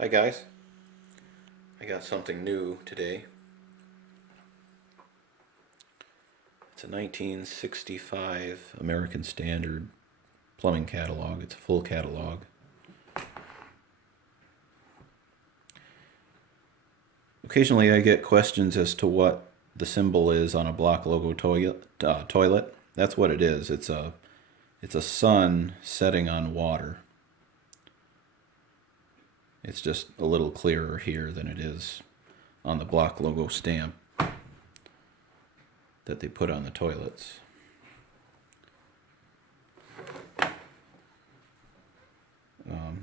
Hi guys, I got something new today. It's a 1965 American Standard plumbing catalog. It's a full catalog. Occasionally I get questions as to what the symbol is on a block logo toilet. That's what it is. It's a sun setting on water. It's just a little clearer here than it is on the block logo stamp that they put on the toilets.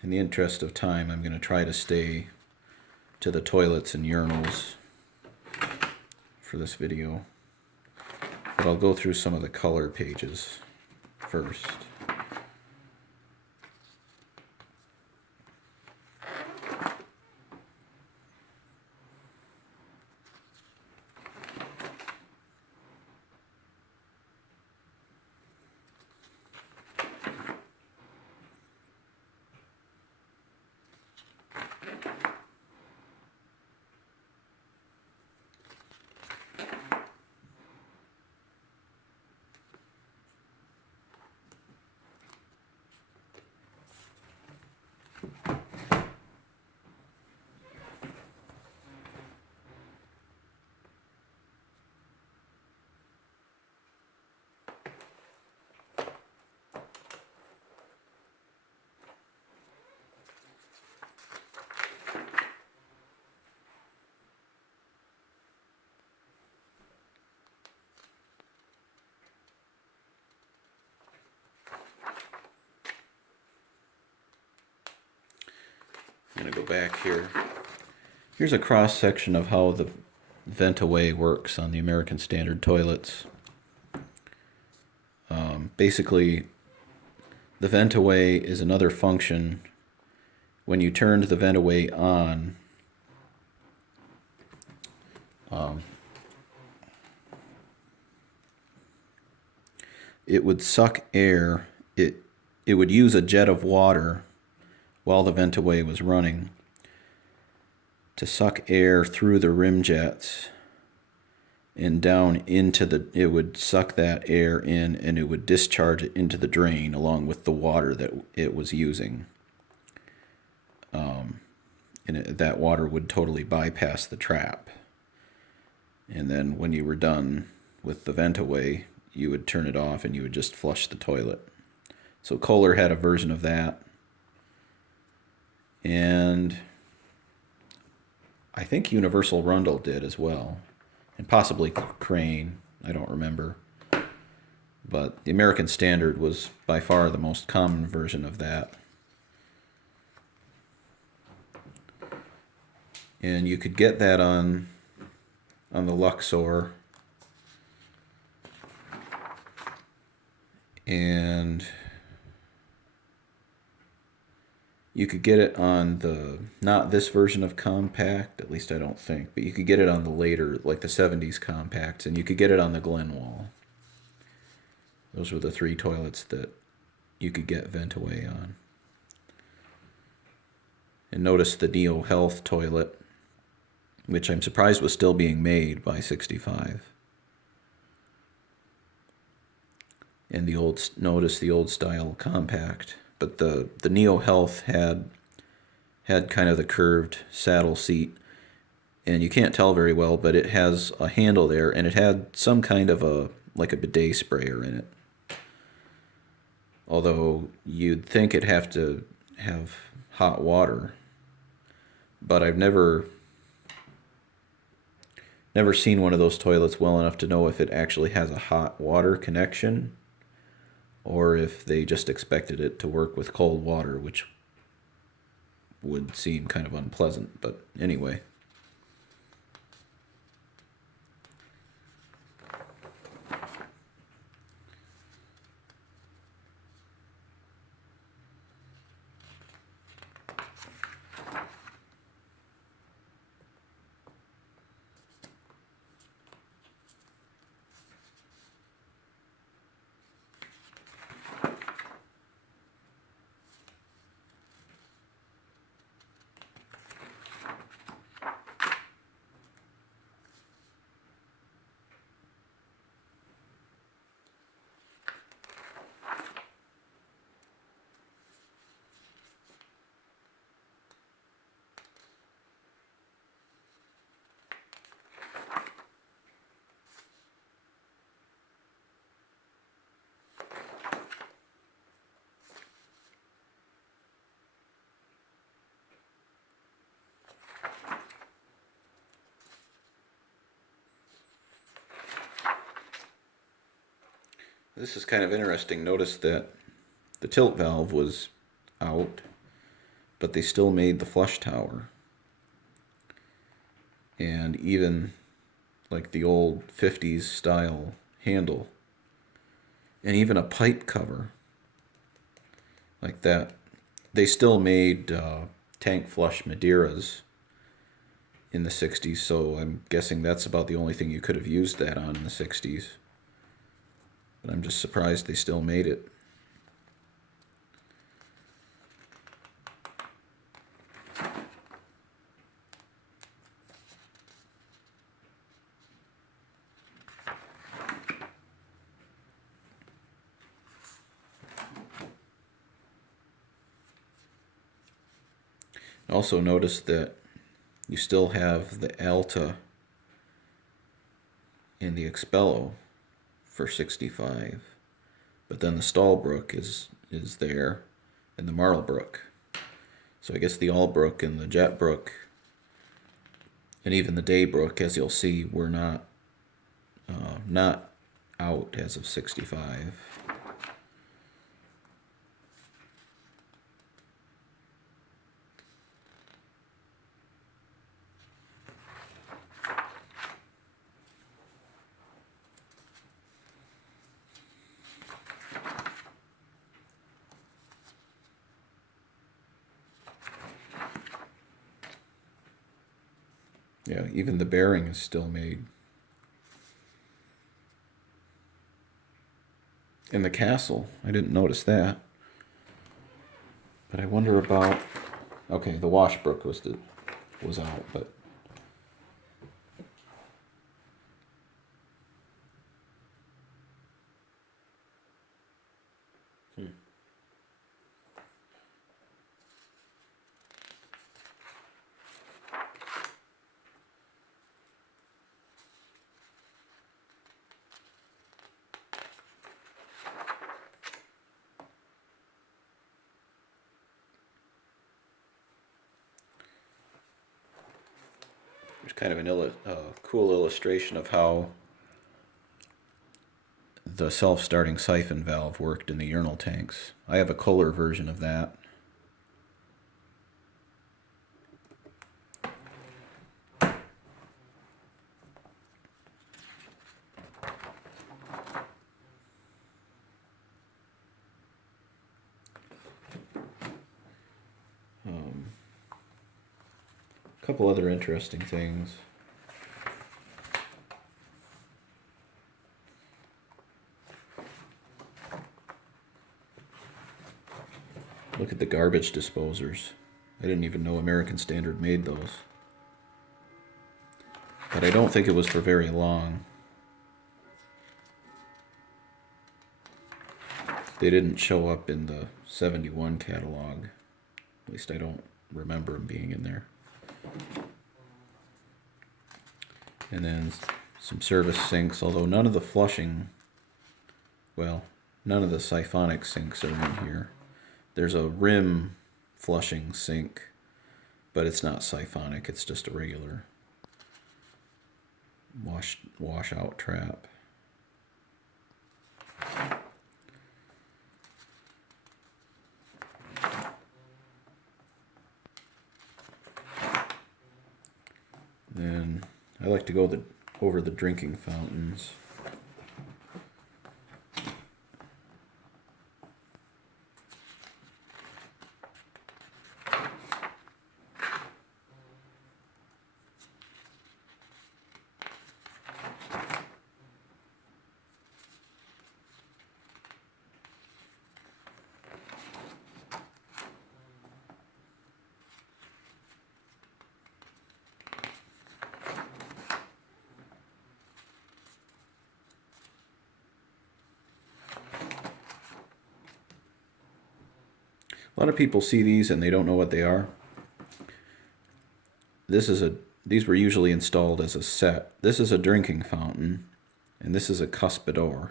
In the interest of time, I'm going to try to stay to the toilets and urinals for this video, but I'll go through some of the color pages first. I'm going to go back here. Here's a cross section of how the vent-away works on the American Standard toilets. Basically, the vent-away is another function. When you turned the vent-away on, it would suck air. It would use a jet of water while the vent-away was running to suck air through the rim jets and down into it would suck that air in and it would discharge it into the drain along with the water that it was using. That water would totally bypass the trap. And then when you were done with the vent-away, you would turn it off and you would just flush the toilet. So Kohler had a version of that. And I think Universal Rundle did as well. And possibly Crane, I don't remember. But the American Standard was by far the most common version of that. And you could get that on the Luxor. And you could get it on not this version of Compact, at least I don't think, but you could get it on the later, like the 70s Compacts, and you could get it on the Glenwall. Those were the three toilets that you could get vent-away on. And notice the Neo Health toilet, which I'm surprised was still being made by 65. And notice the old style Compact. But the Neo Health had kind of the curved saddle seat, and you can't tell very well, but it has a handle there, and it had some kind of like a bidet sprayer in it. Although you'd think it'd have to have hot water, but I've never seen one of those toilets well enough to know if it actually has a hot water connection, or if they just expected it to work with cold water, which would seem kind of unpleasant, but anyway. This is kind of interesting. Notice that the tilt valve was out, but they still made the flush tower. And even like the old 50s style handle. And even a pipe cover like that. They still made tank flush Madeiras in the 60s, so I'm guessing that's about the only thing you could have used that on in the 60s. But I'm just surprised they still made it. Also notice that you still have the Alta in the Expello for 65, but then the Stahlbrook is there, and the Marlbrook. So I guess the Allbrook and the Jetbrook, and even the Daybrook, as you'll see, were not out as of 65. Yeah, even the bearing is still made. And the castle, I didn't notice that. But I wonder about, okay, the Washbrook was out, but there's kind of a cool illustration of how the self-starting siphon valve worked in the urinal tanks. I have a Kohler version of that. A couple other interesting things. Look at the garbage disposers. I didn't even know American Standard made those. But I don't think it was for very long. They didn't show up in the 71 catalog. At least I don't remember them being in there. And then some service sinks, although none of the flushing, well, none of the siphonic sinks are in here. There's a rim flushing sink, but it's not siphonic, it's just a regular washout trap. Then I like to go over the drinking fountains. A lot of people see these and they don't know what they are. These were usually installed as a set. This is a drinking fountain, and this is a cuspidor.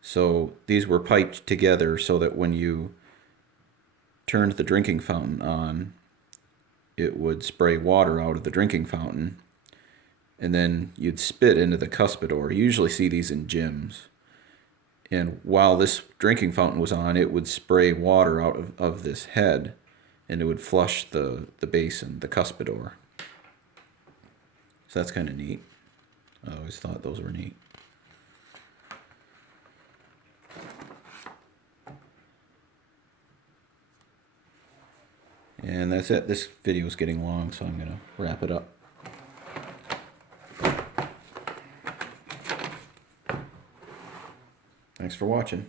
So these were piped together so that when you turned the drinking fountain on, it would spray water out of the drinking fountain, and then you'd spit into the cuspidor. You usually see these in gyms. And while this drinking fountain was on, it would spray water out of this head, and it would flush the basin, the cuspidor. So that's kind of neat. I always thought those were neat. And that's it. This video is getting long, so I'm going to wrap it up. Thanks for watching.